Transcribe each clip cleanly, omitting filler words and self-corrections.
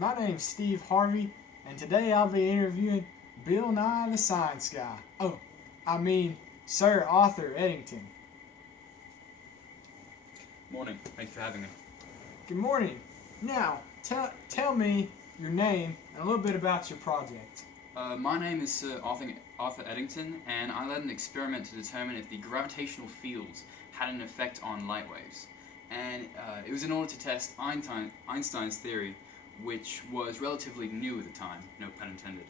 My name's Steve Harvey, and today I'll be interviewing Bill Nye the Science Guy. I mean, Sir Arthur Eddington. Morning. Thank you for having me. Good morning. Now, tell me your name and a little bit about your project. My name is Sir Arthur Eddington, and I led an experiment to determine if the gravitational fields had an effect on light waves. And it was in order to test Einstein's theory, which was relatively new at the time, no pun intended.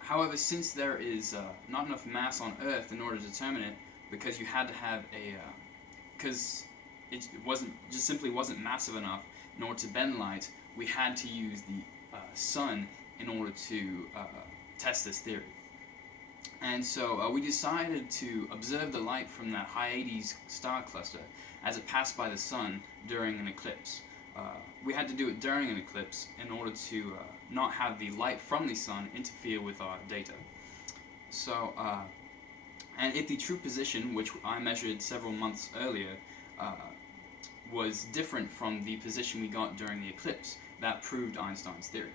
However, since there is not enough mass on Earth in order to determine it, because you had to have because it simply wasn't massive enough in order to bend light, we had to use the sun in order to test this theory. And so we decided to observe the light from that Hyades star cluster as it passed by the sun during an eclipse. We had to do it during an eclipse in order to not have the light from the sun interfere with our data. So, and if the true position, which I measured several months earlier, was different from the position we got during the eclipse, that proved Einstein's theory.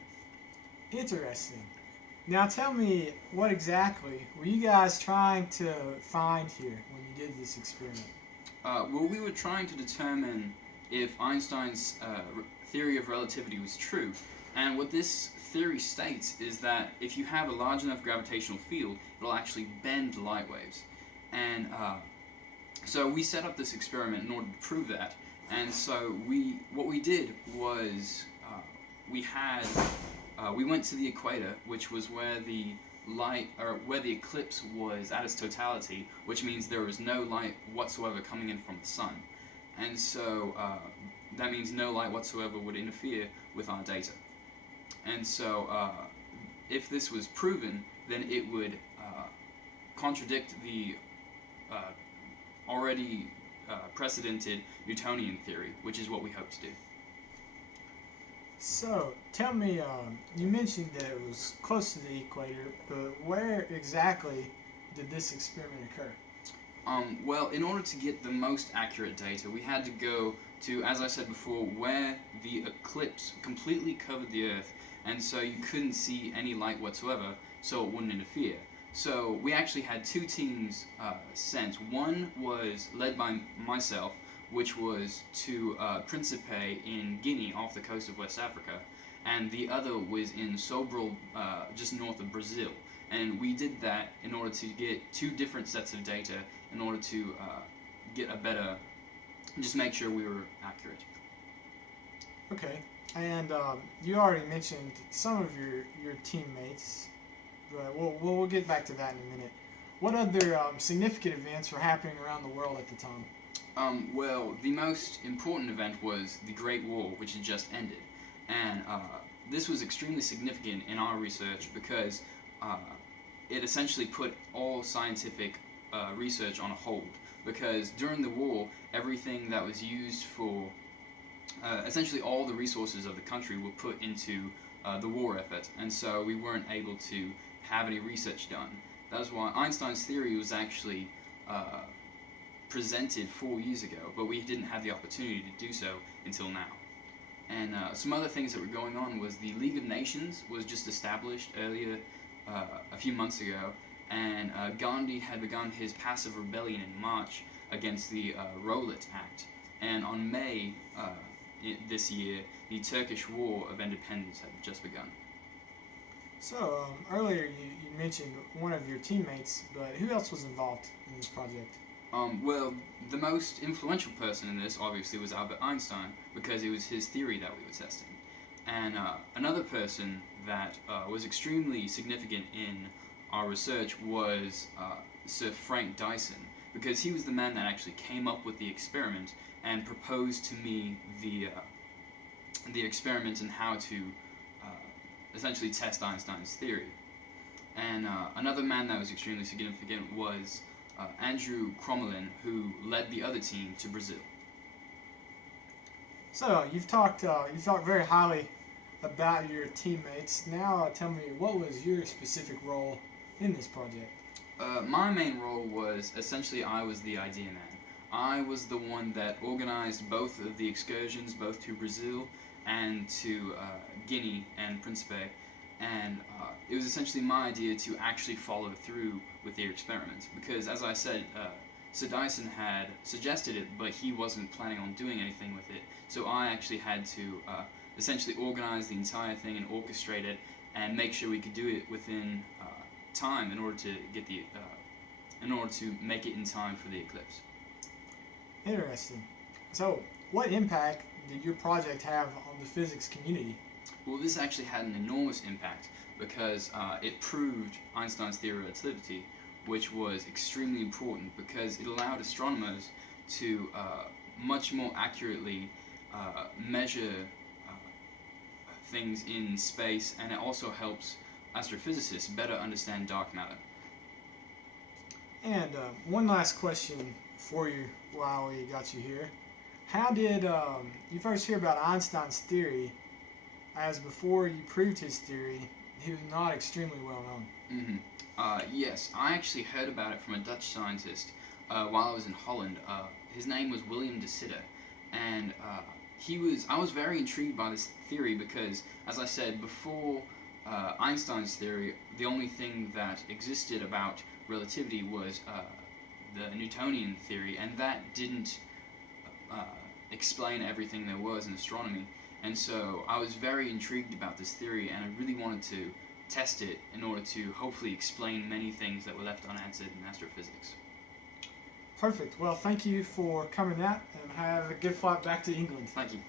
Interesting. Now tell me, what exactly were you guys trying to find here when you did this experiment? Well, we were trying to determine if Einstein's theory of relativity was true. And what this theory states is that if you have a large enough gravitational field, it'll actually bend light waves. And so we set up this experiment in order to prove that. And so what we did was we went to the equator, which was where the eclipse was at its totality, which means there was no light whatsoever coming in from the sun. And so that means no light whatsoever would interfere with our data. And so if this was proven, then it would contradict the already precedented Newtonian theory, which is what we hope to do. So, tell me, you mentioned that it was close to the equator, but where exactly did this experiment occur? Well, in order to get the most accurate data, we had to go to, as I said before, where the eclipse completely covered the Earth, and so you couldn't see any light whatsoever, so it wouldn't interfere. So we actually had two teams sent. One was led by myself, which was to Principe in Guinea, off the coast of West Africa, and the other was in Sobral, just north of Brazil. And we did that in order to get two different sets of data, in order to get a better, just make sure we were accurate. Okay, and you already mentioned some of your teammates, but we'll get back to that in a minute. What other significant events were happening around the world at the time? Well, the most important event was the Great War, which had just ended. And this was extremely significant in our research because it essentially put all scientific research on hold. Because during the war, everything that was used for, essentially all the resources of the country were put into the war effort. And so we weren't able to have any research done. That's why Einstein's theory was actually presented 4 years ago, but we didn't have the opportunity to do so until now. And some other things that were going on was the League of Nations was just established earlier, a few months ago, and Gandhi had begun his passive rebellion in March against the Rowlatt Act. And on May this year, the Turkish War of Independence had just begun. So, earlier you mentioned one of your teammates, but who else was involved in this project? Well, the most influential person in this, obviously, was Albert Einstein, because it was his theory that we were testing. And another person that was extremely significant in our research was Sir Frank Dyson, because he was the man that actually came up with the experiment and proposed to me the experiment and how to essentially test Einstein's theory. And another man that was extremely significant was Andrew Crommelin, who led the other team to Brazil. So you've talked very highly about your teammates. Now tell me, what was your specific role in this project? My main role was essentially I was the idea man. I was the one that organized both of the excursions, both to Brazil and to Guinea and Principe, and it was essentially my idea to actually follow through with their experiments, because as I said, Sir Dyson had suggested it, but he wasn't planning on doing anything with it, so I actually had to essentially organize the entire thing and orchestrate it and make sure we could do it within time in order to get in order to make it in time for the eclipse. Interesting. So, what impact did your project have on the physics community? Well, this actually had an enormous impact because it proved Einstein's theory of relativity, which was extremely important because it allowed astronomers to much more accurately measure things in space, and it also helps astrophysicists better understand dark matter. And one last question for you while we got you here. How did you first hear about Einstein's theory, as before you proved his theory, he was not extremely well known? Yes, I actually heard about it from a Dutch scientist while I was in Holland. His name was William de Sitter, and I was very intrigued by this theory because, as I said, before Einstein's theory, the only thing that existed about relativity was the Newtonian theory, and that didn't explain everything there was in astronomy. And so I was very intrigued about this theory, and I really wanted to test it in order to hopefully explain many things that were left unanswered in astrophysics. Perfect. Well, thank you for coming out, and have a good flight back to England. Thank you.